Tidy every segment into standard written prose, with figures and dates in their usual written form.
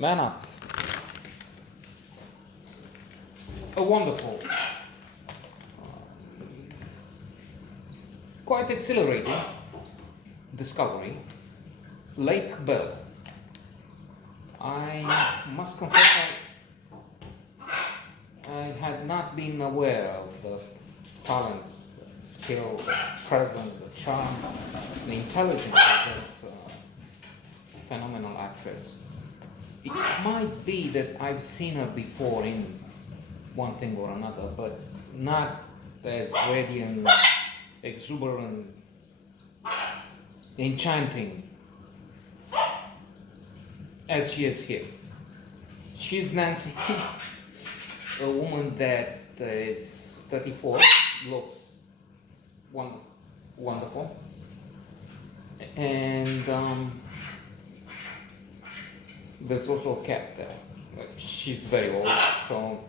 Man Up. A wonderful, quite exhilarating discovery. Lake Bell. I must confess I had not been aware of the talent, skill, the presence, the charm, the intelligence of this phenomenal actress. It might be that I've seen her before in one thing or another, but not as radiant, exuberant, enchanting as she is here. She's Nancy, a woman that is 34, looks wonderful, and there's also a cat there. She's very old, so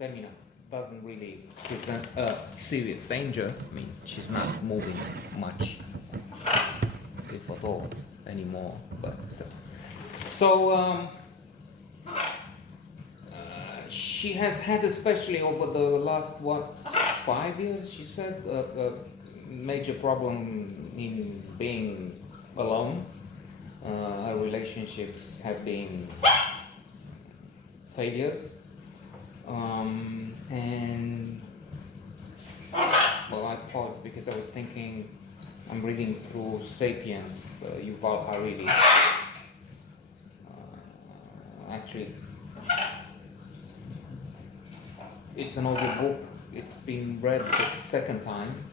Termina doesn't really present a serious danger. I mean, she's not moving much, if at all, anymore. But so she has had, especially over the last 5 years, she said, a major problem in being alone. Her relationships have been failures. And well, I paused because I was thinking, I'm reading through *Sapiens*, Yuval Harari. Actually, it's an audiobook. It's been read the second time.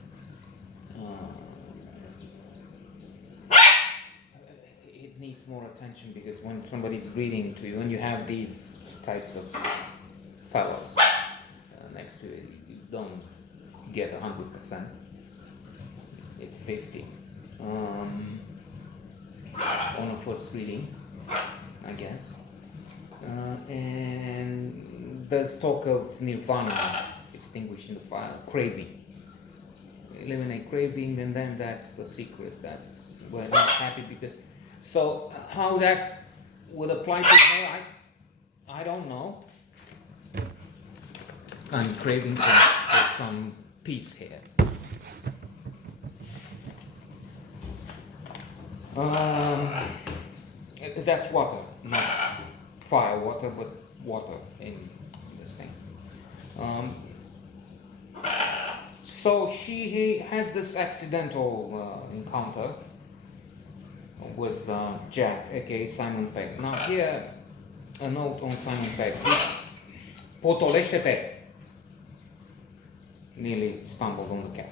It needs more attention because when somebody's reading to you and you have these types of fellows next to it, you don't get 100%, if 50 on a first reading, I guess. And there's talk of nirvana, extinguishing the fire, craving. Eliminate craving, and then that's the secret. That's where I'm happy because. So how that would apply to her, I don't know. I'm craving for some peace here. That's water, not fire water, but water in this thing. So she has this accidental encounter with Jack, aka Simon Pegg. Now here, a note on Simon Pegg. Potolește-te. Nearly stumbled on the cat.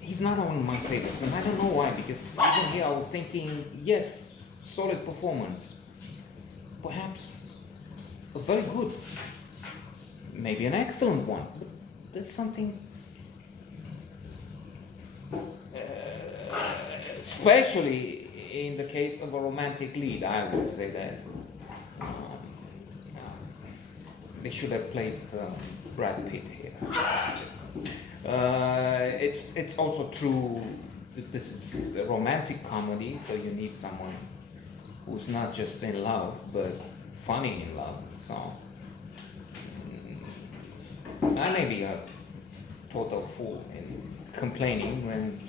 He's not one of my favorites, and I don't know why, because even here I was thinking, yes, solid performance. Perhaps a very good, maybe an excellent one, but there's something, especially in the case of a romantic lead, I would say that they should have placed Brad Pitt here. It's also true that this is a romantic comedy, so you need someone who's not just in love, but funny in love. So I may be a total fool in complaining when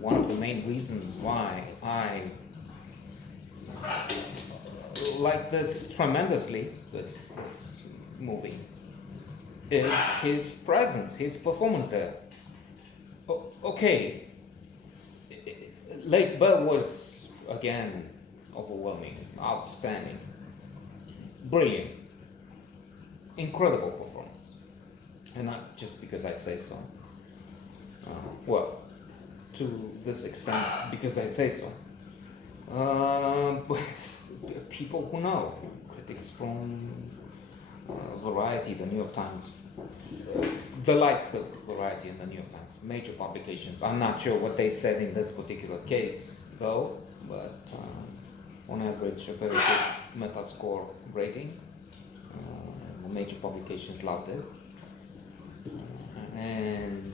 one of the main reasons why I like this tremendously, this movie, is his presence, his performance there. Okay, Lake Bell was, again, overwhelming, outstanding, brilliant, incredible performance. And not just because I say so. Well, to this extent, because I say so. But people who know, critics from Variety, the New York Times, the likes of Variety and the New York Times, major publications. I'm not sure what they said in this particular case, though, but on average, a very good Metascore rating. The major publications loved it. And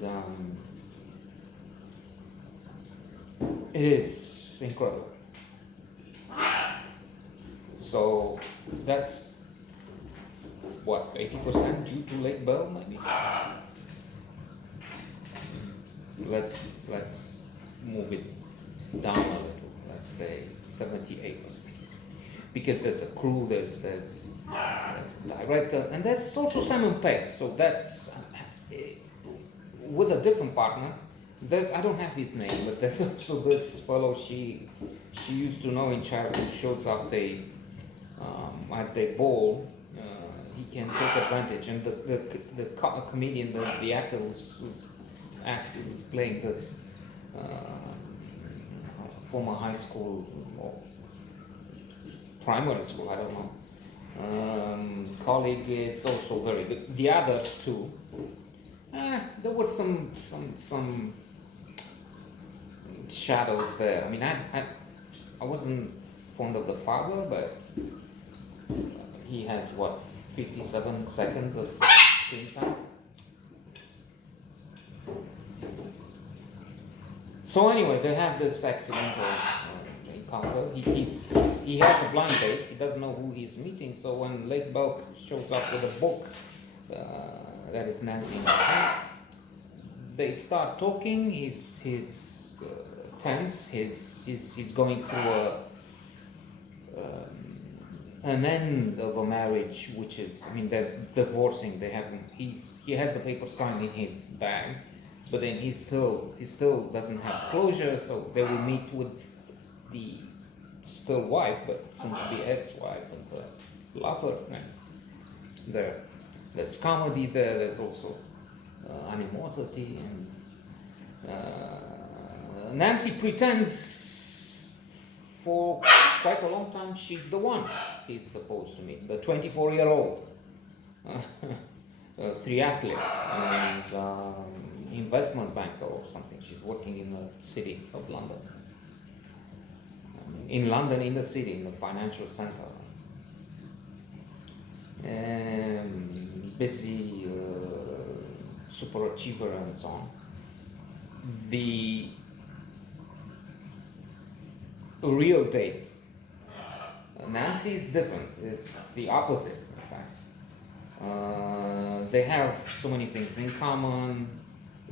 It is incredible. So that's what, 80% due to Lake Bell, maybe. Let's move it down a little. Let's say 78%, because there's a crew, there's the director, and there's also Simon Pegg. So that's with a different partner. There's, I don't have his name, but there's also this fellow she used to know in childhood, shows up. They as they bowl, he can take advantage, and the comedian, the actor was playing this former high school or primary school, I don't know, colleague, is also very good. The others too, there were some shadows there. I mean, I wasn't fond of the father, but he has what, 57 seconds of screen time. So anyway, they have this accidental encounter. He has a blind date. He doesn't know who he's meeting. So when Lake Bell shows up with a book, that is Nancy, they start talking. He's tense. He's going through an end of a marriage, which is, I mean, they're divorcing. He has the paper signed in his bag, but then he still doesn't have closure. So they will meet with the still wife, but soon to be ex-wife, and the lover. And there's comedy there. There's also animosity, and Nancy pretends for quite a long time she's the one he's supposed to meet, the 24-year-old triathlete and investment banker or something. She's working in the city of London. In London, in the city, in the financial center. Busy, super achiever, and so on. The real date, Nancy, is different. It's the opposite, in fact. They have so many things in common.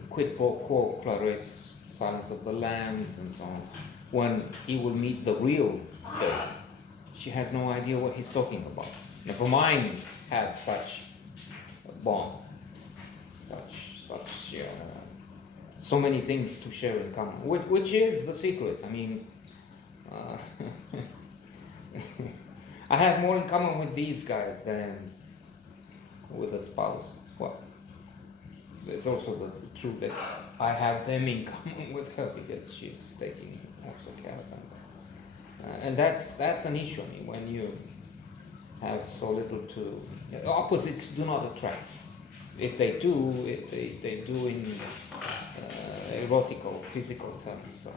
Quid pro quo, Clarice, Silence of the Lambs, and so on. When he will meet the real date, she has no idea what he's talking about. Never mind have such a bond, so many things to share in common, which is the secret. I mean, I have more in common with these guys than with a spouse. Well, there's also the truth that I have them in common with her, because she's taking also care of them. And that's an issue. I mean, when you have so little to... Opposites do not attract. If they do, they do in erotical, physical terms.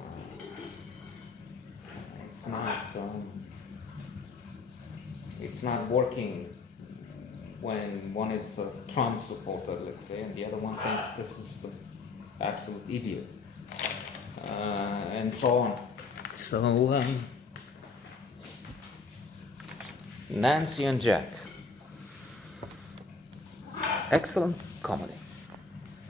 It's not working when one is a Trump supporter, let's say, and the other one thinks this is the absolute idiot, and so on. So, Nancy and Jack. Excellent comedy.